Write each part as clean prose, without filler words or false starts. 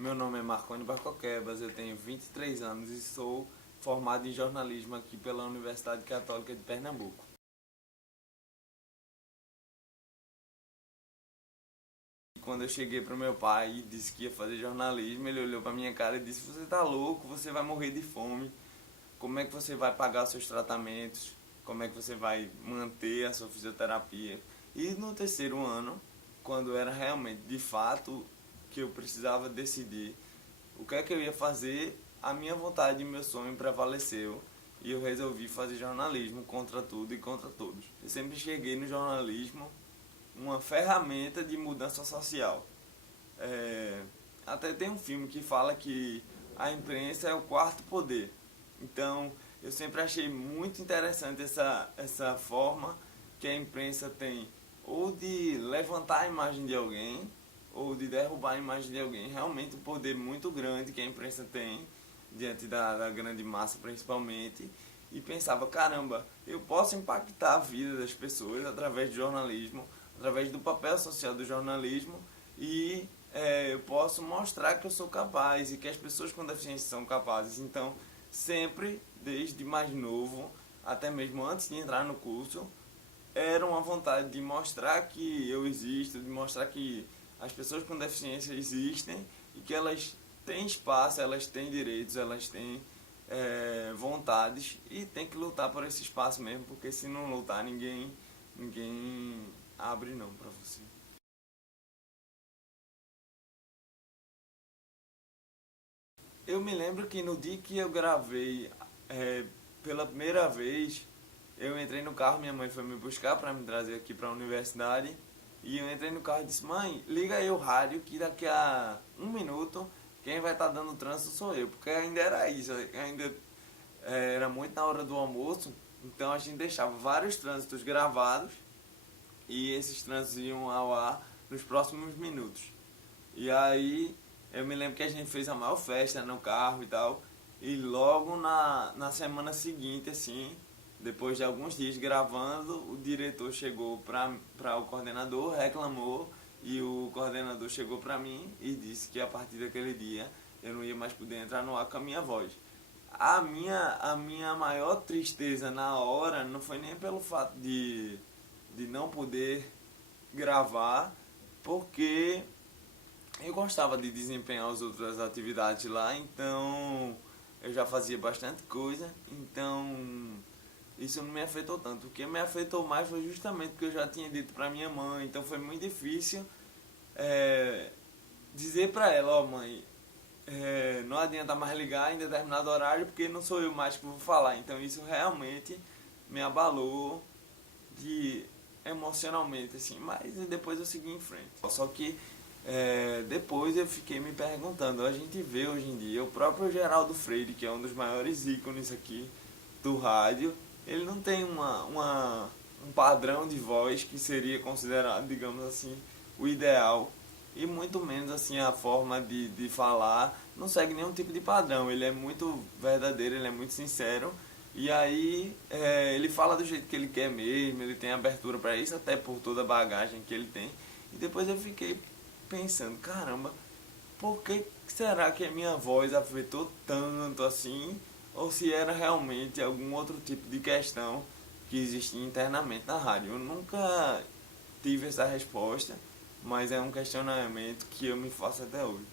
Meu nome é Marconi Barcoquebas, eu tenho 23 anos e sou formado em jornalismo aqui pela Universidade Católica de Pernambuco. Quando eu cheguei para o meu pai e disse que ia fazer jornalismo, ele olhou para minha cara e disse: "Você tá louco? Você vai morrer de fome. Como é que você vai pagar seus tratamentos? Como é que você vai manter a sua fisioterapia?" E no terceiro ano, quando era realmente de fato que eu precisava decidir o que é que eu ia fazer, a minha vontade e meu sonho prevaleceu e eu resolvi fazer jornalismo contra tudo e contra todos. Eu sempre cheguei no jornalismo uma ferramenta de mudança social. É, até tem um filme que fala que a imprensa é o quarto poder. Então, eu sempre achei muito interessante essa forma que a imprensa tem ou de levantar a imagem de alguém ou de derrubar a imagem de alguém. Realmente um poder muito grande que a imprensa tem diante da grande massa principalmente. E pensava, caramba, eu posso impactar a vida das pessoas através do jornalismo, através do papel social do jornalismo e eu posso mostrar que eu sou capaz e que as pessoas com deficiência são capazes. Então, sempre, desde mais novo, até mesmo antes de entrar no curso, era uma vontade de mostrar que eu existo, de mostrar que as pessoas com deficiência existem e que elas têm espaço, elas têm direitos, elas têm vontades e tem que lutar por esse espaço mesmo, porque se não lutar ninguém abre não pra você. Eu me lembro que no dia que eu gravei pela primeira vez, eu entrei no carro, minha mãe foi me buscar para me trazer aqui para a universidade. E eu entrei no carro e disse: "Mãe, liga aí o rádio que daqui a um minuto quem vai estar dando trânsito sou eu." Porque ainda era isso, ainda era muito na hora do almoço, então a gente deixava vários trânsitos gravados e esses trânsitos iam ao ar nos próximos minutos. E aí eu me lembro que a gente fez a maior festa no carro e tal. E logo na semana seguinte, assim, depois de alguns dias gravando, o diretor chegou para o coordenador, reclamou, e o coordenador chegou para mim e disse que a partir daquele dia eu não ia mais poder entrar no ar com a minha voz. A minha maior tristeza na hora não foi nem pelo fato de não poder gravar, porque eu gostava de desempenhar as outras atividades lá, então eu já fazia bastante coisa, então isso não me afetou tanto. O que me afetou mais foi justamente porque eu já tinha dito pra minha mãe, então foi muito difícil é, dizer pra ela: "Ó, mãe, não adianta mais ligar em determinado horário porque não sou eu mais que vou falar." Então isso realmente me abalou de emocionalmente, assim, mas depois eu segui em frente. Só que depois eu fiquei me perguntando, a gente vê hoje em dia o próprio Geraldo Freire, que é um dos maiores ícones aqui do rádio, ele não tem um padrão de voz que seria considerado, digamos assim, o ideal, e muito menos assim a forma de falar não segue nenhum tipo de padrão. Ele é muito verdadeiro, ele é muito sincero, e aí ele fala do jeito que ele quer mesmo, ele tem abertura para isso, até por toda a bagagem que ele tem. E depois eu fiquei pensando, caramba, por que será que a minha voz afetou tanto assim? Ou se era realmente algum outro tipo de questão que existia internamente na rádio? Eu nunca tive essa resposta, mas é um questionamento que eu me faço até hoje.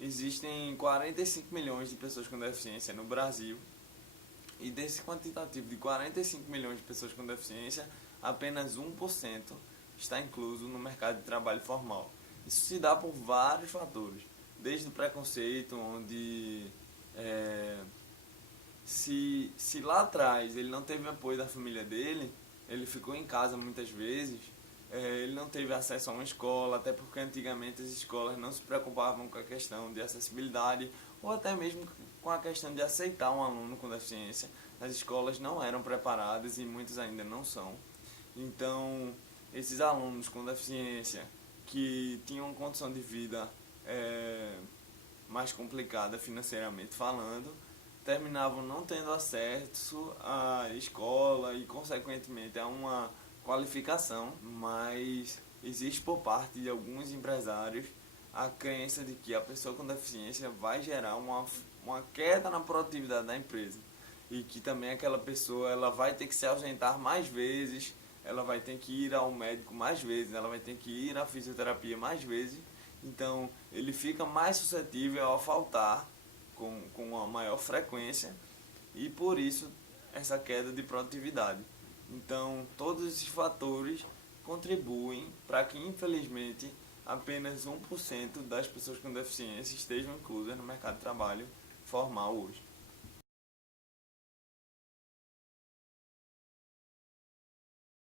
Existem 45 milhões de pessoas com deficiência no Brasil, e desse quantitativo de 45 milhões de pessoas com deficiência, apenas 1% está incluso no mercado de trabalho formal. Isso se dá por vários fatores, desde o preconceito, onde se lá atrás ele não teve apoio da família dele, ele ficou em casa muitas vezes, ele não teve acesso a uma escola, até porque antigamente as escolas não se preocupavam com a questão de acessibilidade ou até mesmo com a questão de aceitar um aluno com deficiência. As escolas não eram preparadas e muitas ainda não são. Então, esses alunos com deficiência que tinham uma condição de vida mais complicada financeiramente falando, terminavam não tendo acesso à escola e, consequentemente, a uma qualificação, mas existe por parte de alguns empresários a crença de que a pessoa com deficiência vai gerar uma queda na produtividade da empresa e que também aquela pessoa ela vai ter que se ausentar mais vezes, ela vai ter que ir ao médico mais vezes, ela vai ter que ir à fisioterapia mais vezes, então ele fica mais suscetível a faltar com uma maior frequência e por isso essa queda de produtividade. Então todos esses fatores contribuem para que infelizmente apenas 1% das pessoas com deficiência estejam inclusas no mercado de trabalho formal hoje.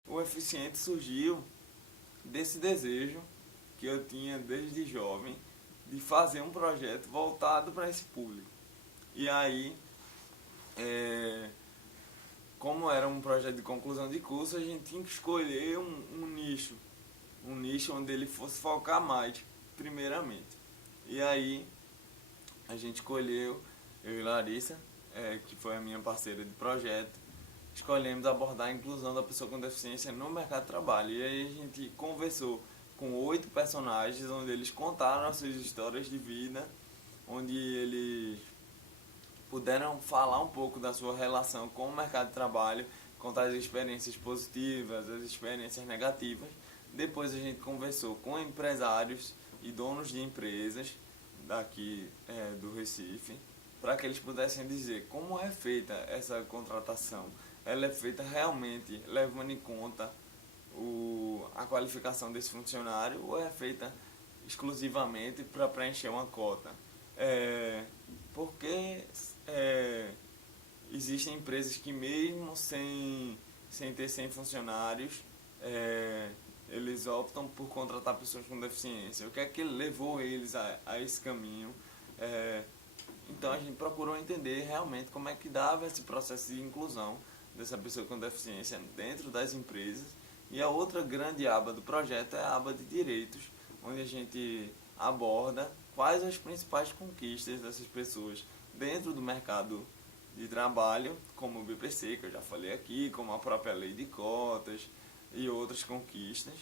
O Eficiente surgiu desse desejo que eu tinha desde jovem de fazer um projeto voltado para esse público. E aí, como era um projeto de conclusão de curso, a gente tinha que escolher um nicho onde ele fosse focar mais, primeiramente. E aí, a gente escolheu, eu e Larissa, que foi a minha parceira de projeto, escolhemos abordar a inclusão da pessoa com deficiência no mercado de trabalho. E aí a gente conversou com 8 personagens, onde eles contaram as suas histórias de vida, onde eles puderam falar um pouco da sua relação com o mercado de trabalho, contar as experiências positivas, as experiências negativas. Depois a gente conversou com empresários e donos de empresas daqui do Recife, para que eles pudessem dizer como é feita essa contratação. Ela é feita realmente levando em conta a qualificação desse funcionário ou é feita exclusivamente para preencher uma cota? Porque existem empresas que mesmo sem ter 100 funcionários, eles optam por contratar pessoas com deficiência. O que é que levou eles a esse caminho? Então a gente procurou entender realmente como é que dava esse processo de inclusão dessa pessoa com deficiência dentro das empresas. E a outra grande aba do projeto é a aba de direitos, onde a gente aborda quais as principais conquistas dessas pessoas dentro do mercado de trabalho, como o BPC, que eu já falei aqui, como a própria lei de cotas e outras conquistas.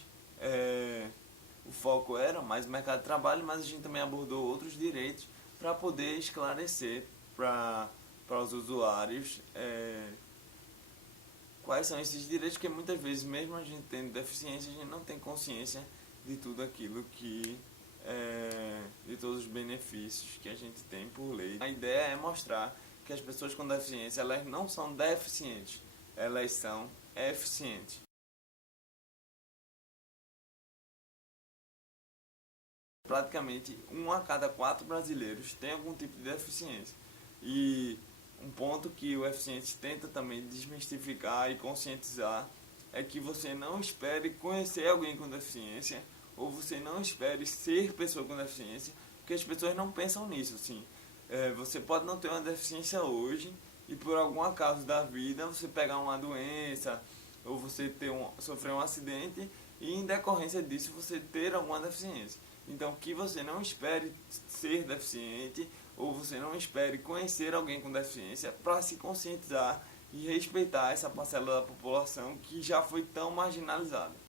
O foco era mais o mercado de trabalho, mas a gente também abordou outros direitos para poder esclarecer para os usuários quais são esses direitos, que muitas vezes, mesmo a gente tendo deficiência, a gente não tem consciência de tudo aquilo de todos os benefícios que a gente tem por lei. A ideia é mostrar que as pessoas com deficiência, elas não são deficientes, elas são eficientes. Praticamente 1 a cada 4 brasileiros tem algum tipo de deficiência. E um ponto que o Eficiente tenta também desmistificar e conscientizar é que você não espere conhecer alguém com deficiência ou você não espere ser pessoa com deficiência, porque as pessoas não pensam nisso. Assim. Você pode não ter uma deficiência hoje e por algum acaso da vida você pegar uma doença ou você sofrer um acidente e em decorrência disso você ter alguma deficiência. Então que você não espere ser deficiente ou você não espere conhecer alguém com deficiência para se conscientizar e respeitar essa parcela da população que já foi tão marginalizada.